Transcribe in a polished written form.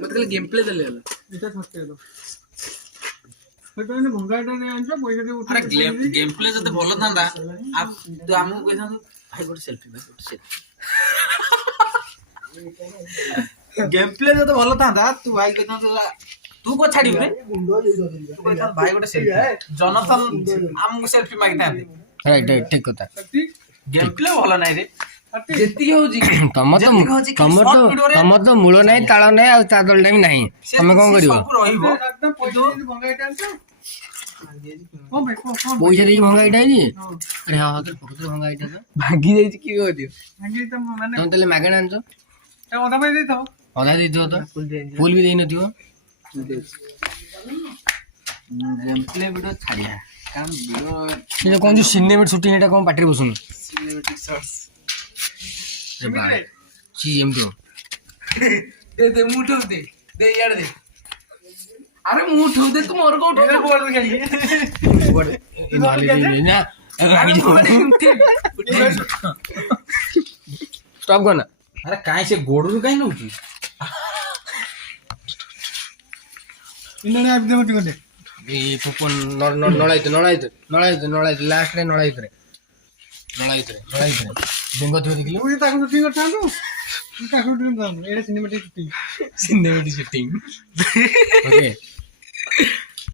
मत खाली game play देले होला এটা সত্যি হলো সেটা ভঙ্গাটা নিয়ে আনছো পয়সা দিয়ে উঠে अरे गेम प्ले जते भलो थांदा आप तो हमहु कहथां भाई गोटे सेल्फी गेम प्ले जते भलो थांदा तू भाई कहथां तू को छाड़ी रे तू कहथां भाई गोटे सेल्फी जनथन हमहु सेल्फी मागिथां राइट ठीक कथा गेम प्ले भलो नाही रे जेती होजी तमर तो मूल नहीं ताल नहीं आ चादल टाइम नहीं तमे कोन करिवो सब रहिबो একদম পয়সা দিয়ে ভঙ্গাটা আনছো ও ভাই কো पैसा देई भंगा इटा जी अरे हां तो पकड़ भंगा इटा तो भागी जाई की हो दियो ভাঙ্গি তো মানে तुम तले मागण आनছো তা ওটা পাই দিই তো अधा दे दियो तो फूल भी देई नथियो गेम प्ले वीडियो छाड़िया काम वीडियो ये कोन जो सिनेमेटिक शूटिंग एटा कोन पार्टी बसुन सिनेमैटिक शॉट्स रे भाई ची एम तो दे मुठो दे यार दे अरे मुठो दे तुम और को उठो बोल गई इन वाली ना स्टॉप करना अरे काय से गोडरू काय नव्हती ಇನ್ನೊಂದು ಆಪ್ ದೇ ಮತ್ತಿಕೊಂಡೆ ಈ ಪುಪ್ಪನ್ ನೊಳಾಯ್ತು ಲಾಸ್ಟ್ ರೆ ನೊಳಾಯ್ತು ಬೆಂಗ ಥೋ देखिलो ওই তাকে শুটিং করতাম তাকে শুটিং করতাম এটা সিনেমেটিক শুটিং ओके